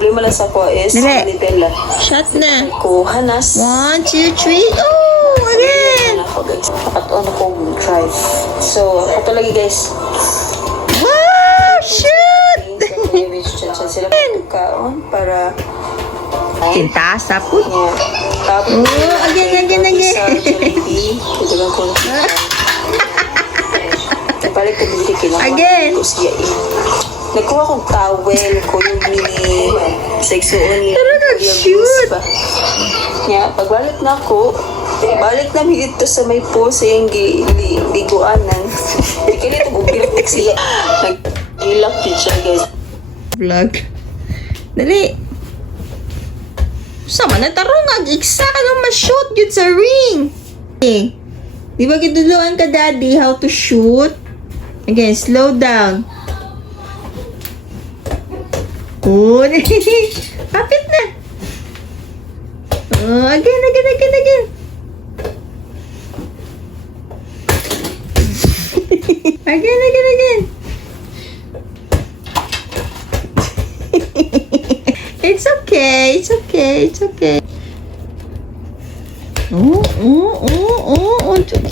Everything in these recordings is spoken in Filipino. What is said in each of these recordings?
problema lang sa ko is Dali. little Shot na. ko hanas. 1, 2, 3. Oh, again. Ako guys, nakatuon ako drive. So, ako lagi guys. Wow, shoot. Sila pagkaon para Cinta, saput. yeah. Tapos, Again. sa Jollibee, kailangan ko na balik ko dito kailangan Again. ko siya nagkuha kong towel ko yung mini sexuon niya. Shoot. Yeah, pagbalik na ako, balik na dito sa may pool sa yung liguanan. Hindi ka nito bubirtik siya. Nag-ilak din siya guys. Vlog. Dali. Sama na tarong igsa ka nung ma-shoot yun sa ring. Okay. Di ba gituluan ka, daddy, how to shoot? Again, slow down. Oh, kapit na. Oh, again. Again. It's okay.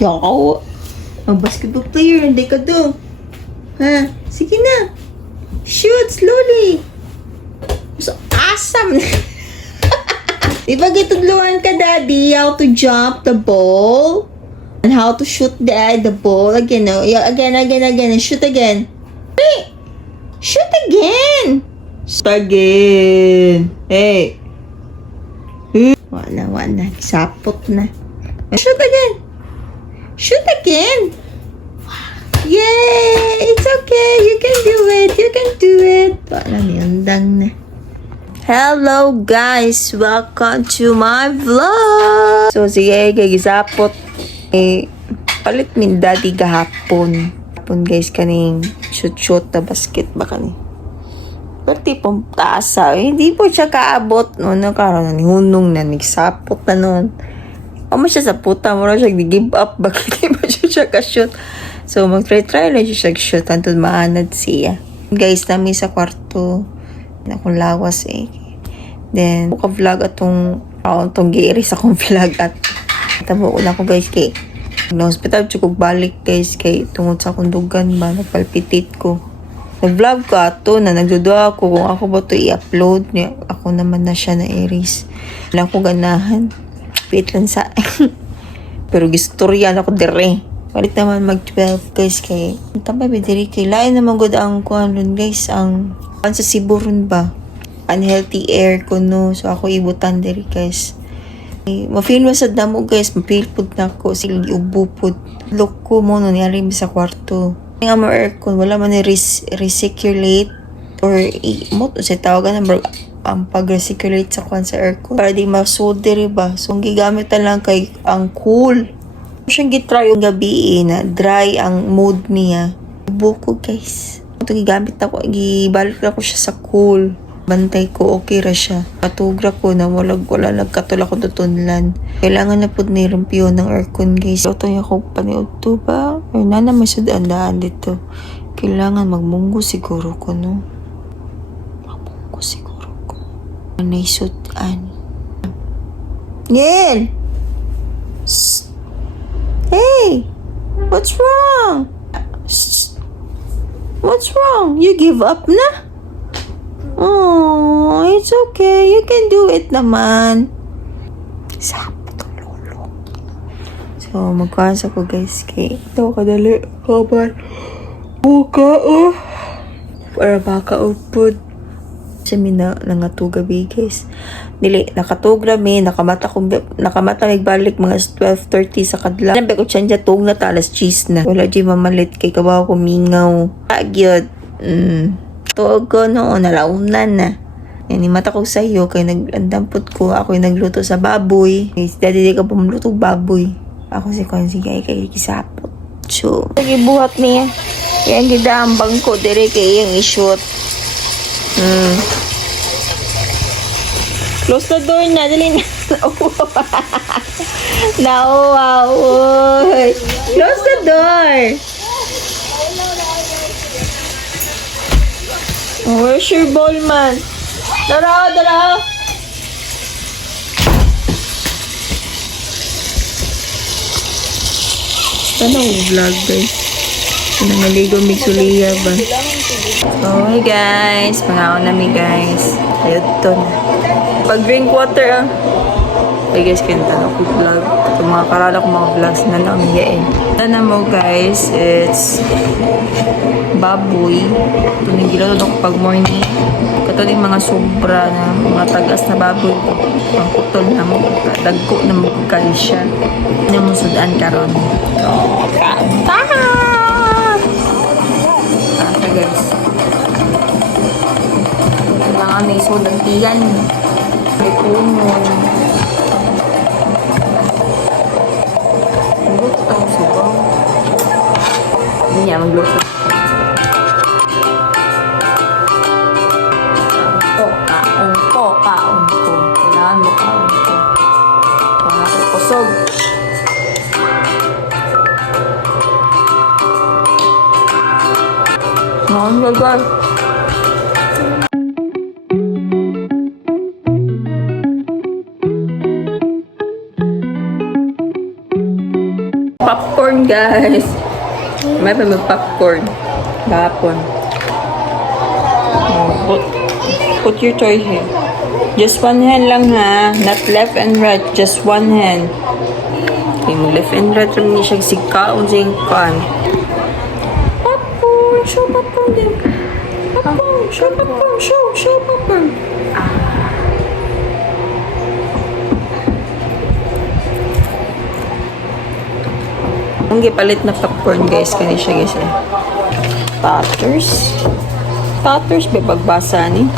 Yaw. Ang basketball player, hindi ka do. Ha? Sige na. Shoot, slowly. So, awesome. Diba gitudluan ka, daddy, how to jump the ball? And how to shoot the ball. Again, no? Yeah, again. And shoot again. Hey! Shoot again! Shoot again. Hey! Wala. Sapot na. Shoot again. Yay! It's okay. You can do it. Wala, niyandang na. Hello guys! Welcome to my vlog! So, sige, gisapot. Palit min daddy gahapon. Hapon guys, kaning shoot na basket ba kani? Pero tipong taasa. Hindi po siya kaabot. Nakaroon na hunong na. Nagsapot na nun. Ama siya sa puta. Mura siya give up. Bakit di ba siya ka-shoot? So, mag-try lang siya shoot. Antod maanad siya. Guys, namin sa kwarto. Akong lawas Then, ka-vlog atong giiris akong vlog at tabo ko na ako guys kay na-hospital siya kong balik guys kay tungod sa kundugan ba nagpalpitate ko. Nag-vlog ko ato na nagdudua ako kung ako ba ito i-upload niya. Ako naman na siya na iris. Wala ko ganahan. Wait lang sa pero gistoryan ako dire. Balik naman mag-12 guys kay tambay bidiri kay lain naman good ang kuhan guys ang sa Siburon ba unhealthy air ko no so ako ibutan diri guys ma-feel mo sa damo guys ma-feel pud na ko silang iubo pud look ko mo no niyari sa kwarto nga mo aircon wala man ni recirculate or mo sa tawagan ang pag-recirculate sa kwan sa aircon para di masud diri ba so gigamit lang kay ang cool siyang gitry yung gabi na dry ang mood niya buko guys ito gigamit ako gibalik na ko siya sa cool bantay ko okay ra siya patugra ko na wala nagkatula ko tutunlan kailangan na pud ni rumpyo ng aircon guys ito yung ako paniod to ba ay nana masud andaan dito kailangan magmunggo siguro ko no naisudan Yel hey what's wrong you give up na oh it's okay you can do it naman sapot ang lolo so magkasa ko guys kay ito kadali kabar buka para baka upod sa mina nangatug gabi guys dili nakatug rami nakamata nagbalik mga 12:30 sa kadlaw nabi ko tiyanja tug na talas cheese na wala di mamalit kay kabaw ko mingaw agyod tuog ko noon nalaunan na yan mata ko sa iyo kay naglandampot ko ako yung nagluto sa baboy guys daddy di ka pumluto baboy ako si Konsi kay kisapot so nagibuhat niya yan gidambang ko dire kay yung i-shoot close the door na dali na wow close the door where's your ball man Dara, dara! Ano ang vlog guys? Nangaligo may suliya ba? So hey guys, pangaon nami guys. Ayun to na. Pag drink water ah. Hey guys, kinta na ko vlog. Itong mga karala ko mga vlogs na lang yain. Ano mo guys, it's baboy. Ito yung gila ko pag morning. Ito yung mga sobra na mga tagas na baboy. Ang putol na mo. Dagko na mo kayo siya. Ano mo sudaan karon. So, kanta! Kanta guys. Kailangan may sudang tiyan. May kumon. Magluto ang subaw. Hindi niya magluto. Kaon ko. Kailangan mo kaon ko. Mga kusog. Ngayon gagal. Popcorn guys. May pa mag-popcorn. Gapon. Put your toy here. Just one hand lang ha. Not left and right. Just one hand. Okay, left and right lang niya siya sigkaon sa yung kan. Popcorn. Show popcorn din. Popcorn. Show popcorn. Show popcorn. Ang gipalit na popcorn guys. Kani siya guys eh. Tatters ba pagbasa ni?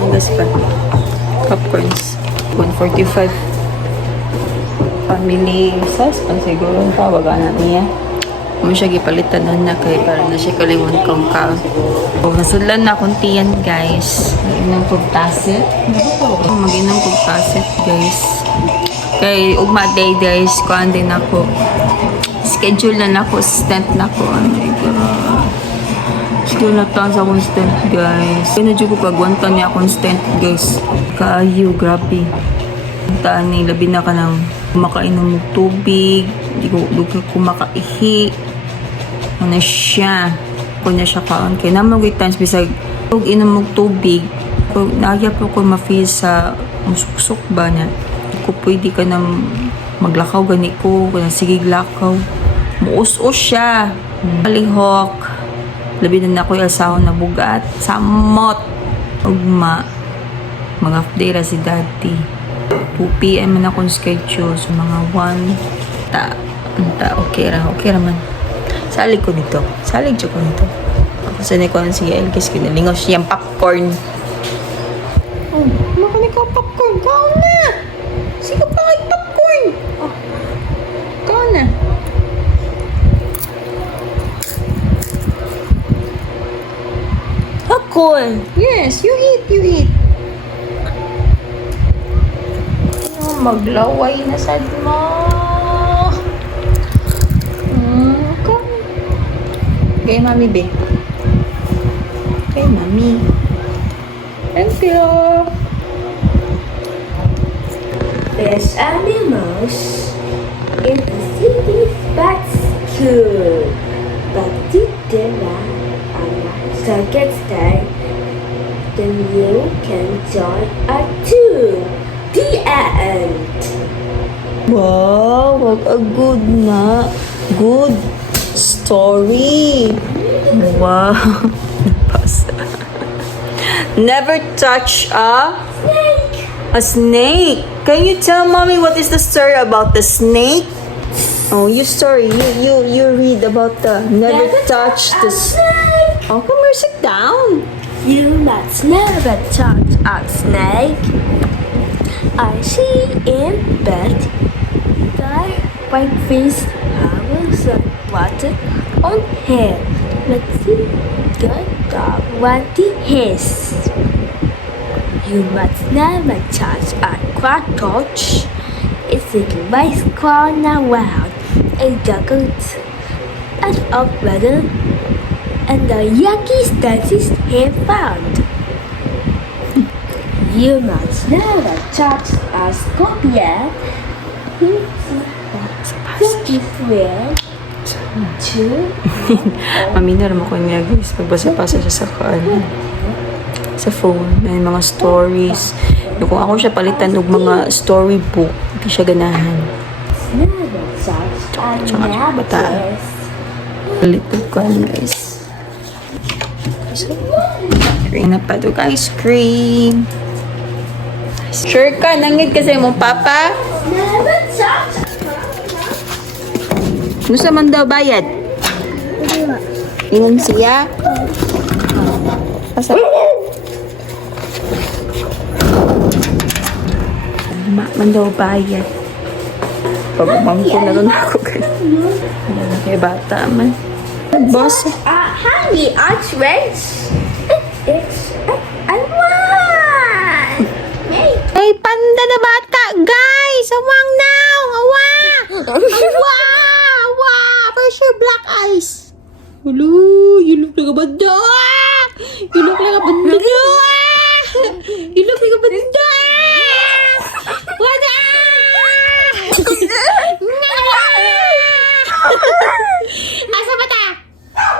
Andas pa. Popcorns. 145. Family size pa siguro ang tawagan niya. Kung siya gipalitan na kay para na siya kalimon kong ka. O nasudlan na akong tiyan guys. Mag-inang pagtasit. Mag-inang pagtasit guys. Kay ugma day guys. Kuhaan din ako. Schedule na ako. Stent na ako. Oh my God. Schedule na taon sa akong stent guys. Kaya na ko kagwanta niya akong stent guys. Kaayo, grabe. Taan ni labi na ka ng kumakainom ng tubig. Hindi ko makaihi. Ano siya. Kung na siya kaon. Kaya naman good times bisag kung inom ng tubig. Kung nagya po ko ma-feel sa musuksok ba na. Kung pwede ka na maglakaw gani ko. Kung sigig lakaw. Muus-us siya. Palihok. Labi na ako yung asahon na bugat. Samot. Ugma. Mga half-day ra si daddy. 2 p.m. na akong schedule. So, mga 1. Okay ra man. Salig ko nito. Salig ko nito. Ako sanay ko ang sige. Elkis kinalingaw siyang popcorn. Oh, makanik ka popcorn. Kaon na! Sige pa kay popcorn. Oh, kaon na. Popcorn. Yes, you eat. Maglaway na sad mo. Come. Kay mami, be. Kay mami. Thank you. There's animals in the city that's cool. But did so gets there, then you can join us too. The end. Wow, what a good story. Wow. Never touch a snake. Can you tell mommy what is the story about the snake? Oh, you read about the never touch the snake. Oh, come here, sit down. You must never touch a snake. I see in bed the white fish have some water on him. Let's see the dog what it is. You must never touch a cockroach. It's a nice corner around a juggle out of weather and the yucky studies he found. You must never touch a scorpion. It's different to Mamina naman ko niya guys. Pagbasa-basa siya sa sa phone na yung mga stories. Yung kung ako siya palitan ng mga storybook, hindi siya ganahan. never touch a Tsaka bata. mattress. Little ko guys. Cream na pa to guys. Cream. Sure ka, nangit kasi mong papa. Never touch. Ano sa man daw bayad? Ingon siya? Pasok. Man daw bayad. Pagbangko na lang ako ganun. Kaya bata man. Boss. Honey, arch race. It's a one. Hey. Ay, panda na bata, guys! Awang now! Awa! Awa! Awa! Where's your black eyes? Hello! You look like a banda! You look like a banda! You look like a banda! Wala! Asa mata?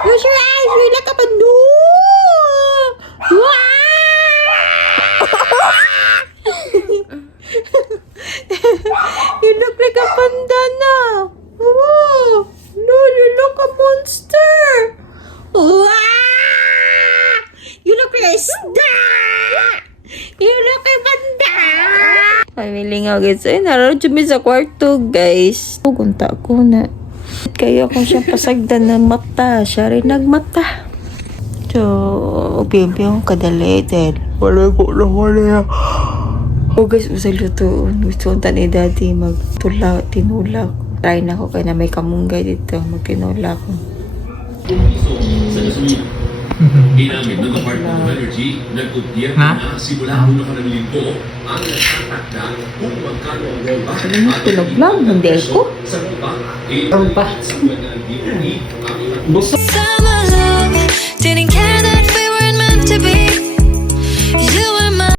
Where's your eyes? You look like a banda! Wow! You look like a panda na. Oh, no, you look a monster. Wow! You look like a star. You look like a panda. Pamili nga guys. Ay, naroon dyan sa kwarto guys. Pugunta ko na. Kaya kung siya pasagdan ng mata, siya rin nagmata. So, piyang-piyang kadalitin. Wala ko na wala. Oh guys, usay luto. Gusto kong tanay dati magtulak, tinulak. Try na ko kaya na may kamunggay dito. Magtinulak ko. Ginamit ng Department of Energy, nag-udyek na simula ng nakarang linggo ang nagtatakda kung magkano ang rollback at Tulog lang, hindi ako. sa rollback. Sa ng DOE, ang Summer love, didn't care that we weren't meant to be.